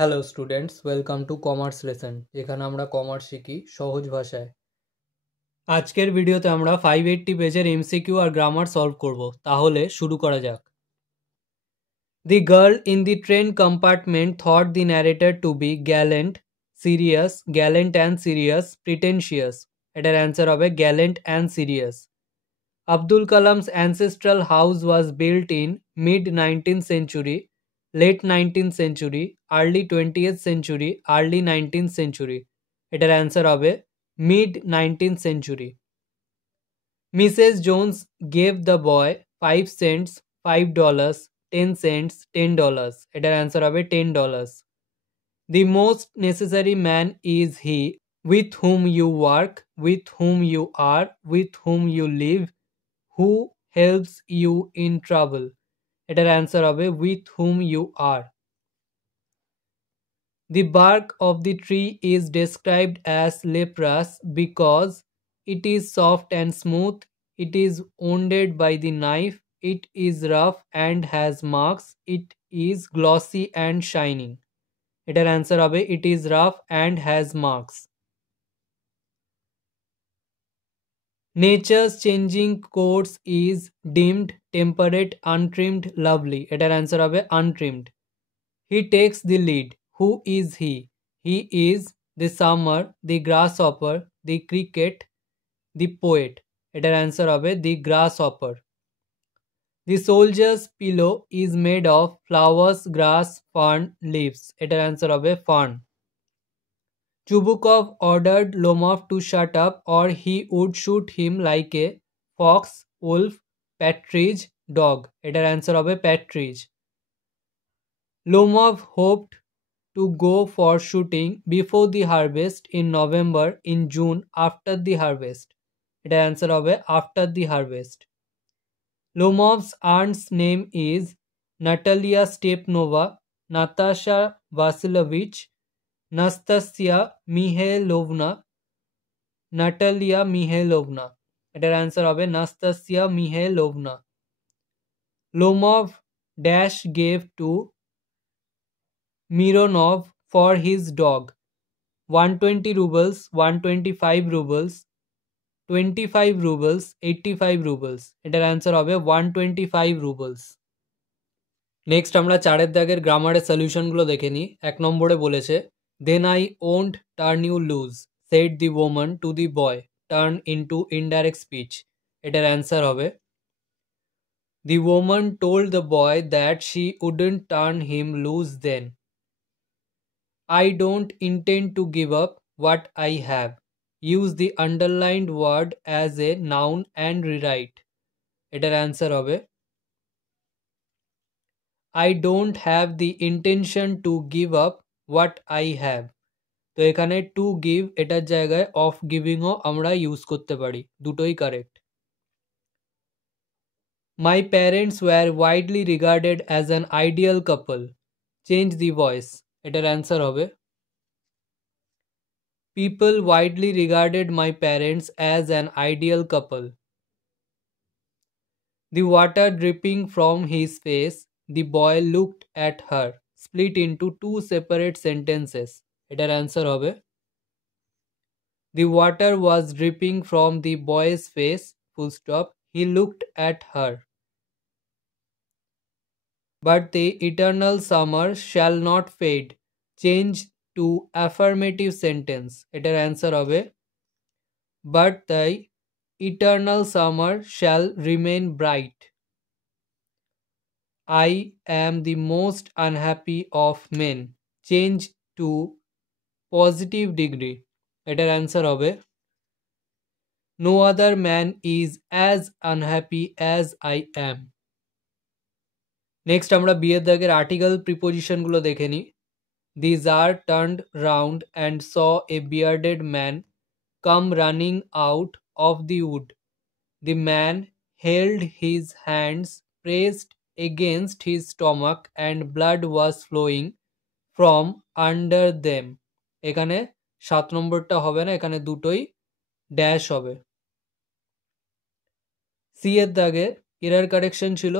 Hello students, welcome to commerce lesson, যেখানে আমরা কমার্স শিখি সহজ ভাষায়। আজকের ভিডিওতে আমরা 580 পেজের এমসিকিউ আর গ্রামার সলভ করব। তাহলে শুরু করা যাক। The girl in the train compartment thought the narrator to be gallant and serious, pretentious. এটার অ্যান্সার হবে gallant and serious. Abdul Kalam's ancestral house was built in mid 19th century, late 19th century, early 20th century, early 19th century. এটার answer হবে mid 19th century. Mrs. Jones gave the boy 5 cents, $5, 10 cents, $10. এটার answer হবে $10. The most necessary man is he with whom you work, with whom you are, with whom you live, who helps you in trouble. এটার answer হবে with whom you are. The bark of the tree is described as leprous because it is soft and smooth, it is wounded by the knife, it is rough and has marks, it is glossy and shining. এটার answer হবে it is rough and has marks. Nature's changing course is dimmed, temperate, untrimmed, lovely. এটার answer হবে untrimmed. He takes the lead. Who is he? He is the summer, the grasshopper, the cricket, the poet. এটার answer হবে the grasshopper. The soldier's pillow is made of flowers, grass, fern, leaves. এটার answer হবে fern. Chubukov ordered Lomov to shut up or he would shoot him like a fox, wolf, partridge, dog. এটার answer হবে partridge. Lomov hoped to go for shooting before the harvest in November, in June, after the harvest. এটার answer হবে after the harvest. Lomov's aunt's name is Natalia Stepnova, Natasha Vasilovich, Nastasia Mihailovna, Natalia Mihailovna. এটার answer হবে Nastasia Mihailovna. Lomov dash gave to Mironov for his dog 120 rubles, 125 rubles, 25 rubles, 85 rubles. এটার answer হবে 125 rubles. Next আমরা চারের দাগের গ্রামারের সলিউশনগুলো দেখে নিই। 1 নম্বরে বলেছে then I won't turn you loose, said the woman to the boy, turn into indirect speech. এটার অ্যান্সার হবে the woman told the boy that she wouldn't turn him loose then. I don't intend to give up what I have. Use the underlined word as a noun and rewrite. এটার answer হবে I don't have the intention to give up what I have. তো এখানে to give এটার জায়গায় of givingও আমরা ইউজ করতে পারি, দুটোই correct. My parents were widely regarded as an ideal couple. Change the voice. এটার অ্যান্সার হবে People widely regarded my parents as an ideal couple. The water dripping from his face, the boy looked at her. Split into 2 separate sentences. এটার answer হবে The water was dripping from the boy's face, full stop. He looked at her. But the eternal summer shall not fade. Change to affirmative sentence. এটার answer হবে But the eternal summer shall remain bright. I am the most unhappy of men. Change to positive degree. এটার answer হবে No other man is as unhappy as I am. Next আমরা বিয়ের দাগের আর্টিকেল প্রিপোজিশনগুলো দেখে নিই। The Tsar turned round and saw a bearded man come running out of the wood. The man held his hands pressed against his stomach and blood was flowing from under them. এখানে 7 নম্বরটা হবে না, এখানে দুটোই ড্যাশ হবে। সি এর দাগে error correction ছিল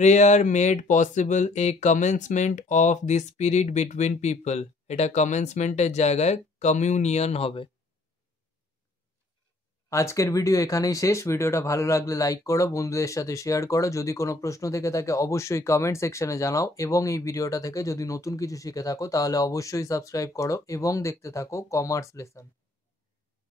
prayer made possible A commencement of the spirit between people. এটা কমেন্সমেন্টের জায়গায় কমিউনিয়ন হবে। আজকের ভিডিও এখানেই শেষ। ভিডিওটা ভালো লাগলে লাইক করো, বন্ধুদের সাথে শেয়ার করো। যদি কোনো প্রশ্ন থেকে থাকে অবশ্যই কমেন্ট সেকশনে জানাও, এবং এই ভিডিওটা থেকে যদি নতুন কিছু শিখে থাকো তাহলে অবশ্যই সাবস্ক্রাইব করো এবং দেখতে থাকো কমার্স লেসন।